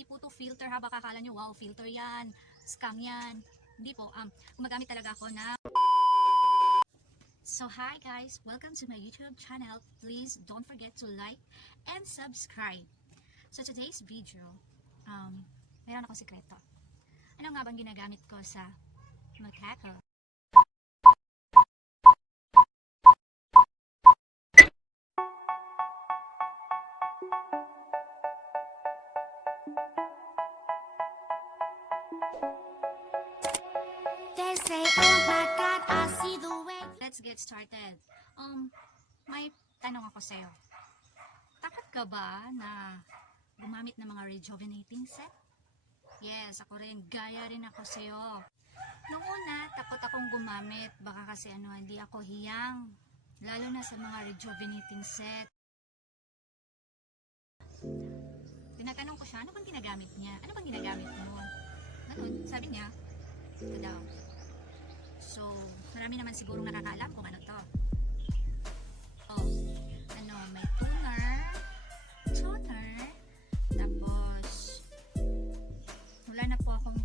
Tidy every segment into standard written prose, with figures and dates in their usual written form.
Di po to filter ha, baka akala nyo, wow, filter yan, scam yan. Hindi po, gumagamit talaga ako na. So hi guys, welcome to my YouTube channel. Please don't forget to like and subscribe. So today's video, meron akong sikreto. Ano nga bang ginagamit ko sa Makako? They say, oh my God, I see the way. Let's get started. May tanong ako sa'yo. Takot ka ba na gumamit ng mga rejuvenating set? Yes, ako rin. Gaya rin ako sa'yo. Noong una, takot akong gumamit. Baka kasi hindi ako hiyang. Lalo na sa mga rejuvenating set. Tinatanong ko siya, ano bang ginagamit niya? Ano bang ginagamit mo? Ganun, sabi niya, ito daw. So, marami naman sigurong nakakaalam kung ano to. May toner, tapos wala na po akong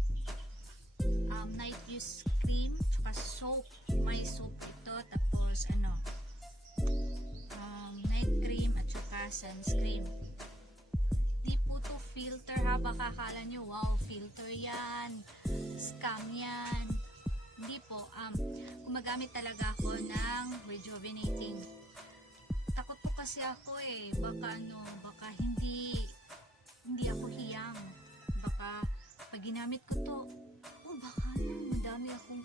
night use cream, tsaka soap. May soap ito, tapos night cream at tsaka sunscreen. Di po to filter ha, baka akala nyo, wow, filter yan, scam yan. Hindi po, gumagamit talaga ako ng rejuvenating. Takot po kasi ako baka hindi ako hiyang. Baka pag ginamit ko to, baka madami akong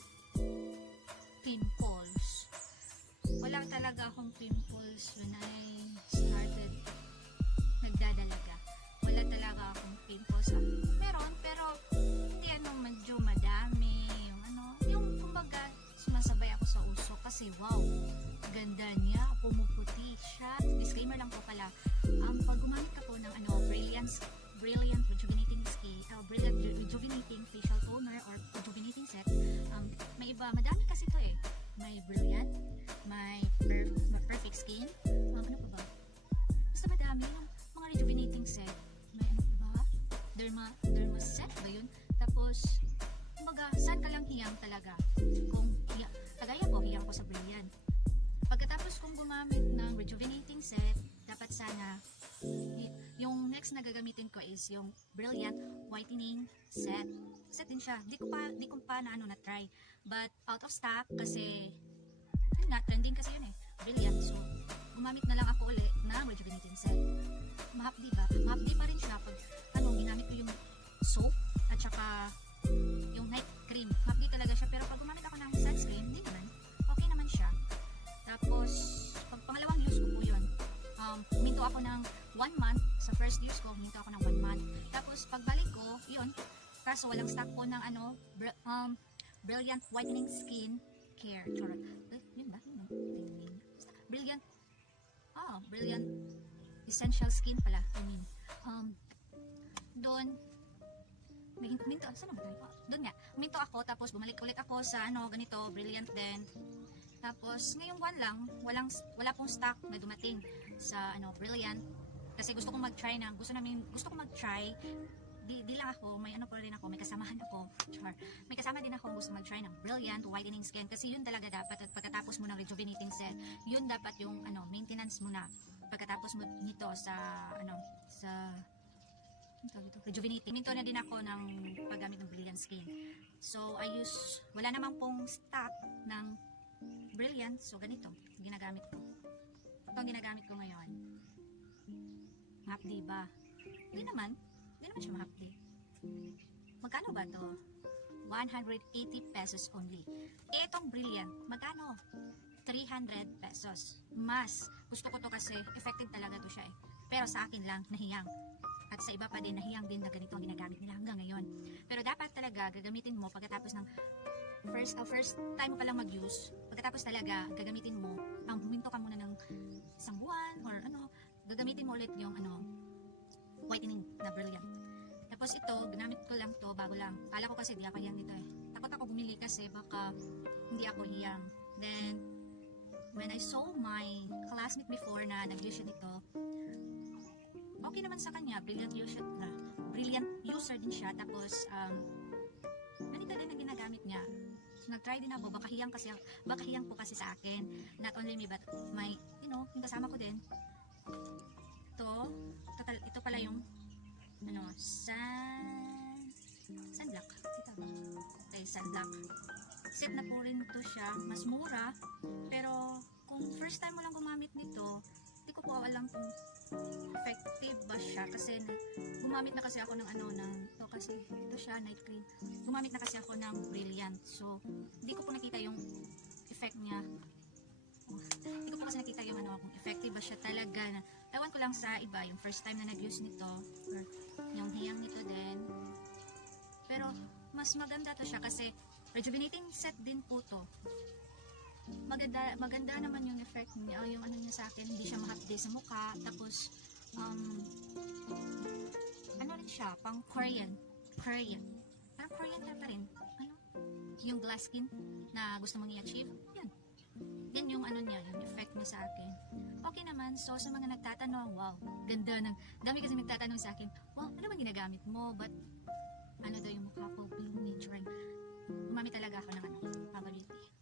pimples. Wala talaga akong pimples when I started nagdadalaga. Wala talaga akong pimples. Meron, pero hindi medyo madami. Yung kumbaga, sumasabay ako sa uso kasi wow, ganda niya, pumuputi siya. Disclaimer lang po pala, pag gumamit ka po ng Brilliant Rejuvenating Brilliant Rejuvenating Facial Toner or Rejuvenating Set, may iba, madami kasi ito may Brilliant, may Perfect Skin, ano pa ba? Basta madami yung mga rejuvenating set. May ano pa ba? Derma set ba yun? Tapos, kumbaga, saan ka lang hiyang talaga? Kagaya ko, hiyang ko sa Brilliant. Pagkatapos kong gumamit ng rejuvenating set, dapat sana, yung next na gagamitin ko is yung Brilliant Whitening Set. Set din siya. Di ko pa na-try. But out of stock kasi, trending kasi yun Brilliant. So, gumamit na lang ako ulit ng rejuvenating set. Mahapdi ba? Mahapdi pa rin siya pag ginamit ko yung soap at saka yung night cream. Mahapdi talaga siya. Pero pag gumamit ako ng sunscreen, hindi naman. Okay naman siya. Tapos, pag pangalawang use ko po yun, huminto ako ng 1 month. Sa first use ko, huminto ako ng 1 month. Tapos, pagbalik ko, yun, kaso walang stock po ng Brilliant Whitening Skin Care. Charot. Yun ba? Brilliant Essential Skin pala. Doon, huminto, saan ba tayo? Doon nga, huminto ako, tapos bumalik ulit ako sa ganito, Brilliant din. Tapos, ngayong buwan lang, wala pong stock na dumating sa Brilliant. Kasi gusto kong mag-try di lang ako, may may kasamahan ako. May kasama din ako gusto mag-try ng Brilliant Whitening Skin. Kasi yun talaga dapat, at pagkatapos mo ng rejuvenating set, yun dapat yung maintenance mo na. Pagkatapos mo nito sa rejuvenating. Minto na din ako ng paggamit ng Brilliant Skin. So, wala namang pong stock ng Brilliant. So, ganito, ginagamit ko. Ito ang ginagamit ko ngayon. Mahapdi ba? Hindi naman siya mahapdi. Magkano ba to? 180 pesos only. Itong Brilliant, magkano? 300 pesos. Mas, gusto ko to kasi effective talaga to siya Pero sa akin lang, nahiyang. At sa iba pa din, nahiyang din na ganito ang ginagamit nila hanggang ngayon. Pero dapat talaga, gagamitin mo pagkatapos ng first time mo palang mag-use, pagkatapos talaga, gagamitin mo, huminto ka muna ng isang buwan, or gagamitin mo ulit yung whitening na Brilliant. Tapos ito, ginamit ko lang to, bago lang. Kala ko kasi di ako hiyang nito Takot ako bumili kasi baka hindi ako hiyang. Then, when I saw my classmate before na nag-use siya nito, okay naman sa kanya, brilliant moisturizer din siya. Tapos, ganito din ang ginagamit niya. So, nag-try din ako. Baka hiyang po kasi sa akin. Not only me, but my, yung kasama ko din. Ito pala yung, sunblock. Ito ba? Okay, sunblock. Set na po rin ito siya. Mas mura. Pero, kung first time mo lang gumamit nito, hindi ko po alam kung effective ba siya. Kasi, gumamit na kasi ako ng ito siya, night cream. Gumamit na kasi ako ng Brilliant. So, hindi ko po nakita yung effect niya. Hindi ko po kasi nakita yung kung effective ba siya talaga. Tawan ko lang sa iba, yung first time na nag-use nito, or yung hiyang nito din. Pero, mas maganda to siya kasi rejuvenating set din po to. Maganda naman yung effect niya, yung niya sa akin, hindi siya mahapde sa mukha. Tapos, rin siya, pang Korean. Parang Korean ka pa rin. Yung glass skin na gusto mong i-achieve, yan yung niya, yung effect niya sa akin. Okay naman, so sa mga nagtatanong, wow, dami kasi nagtatanong sa akin, wow, ano bang ginagamit mo? But, daw yung mukha ko, gloomy, dry. Gumamit talaga ako ng Aba Beauty.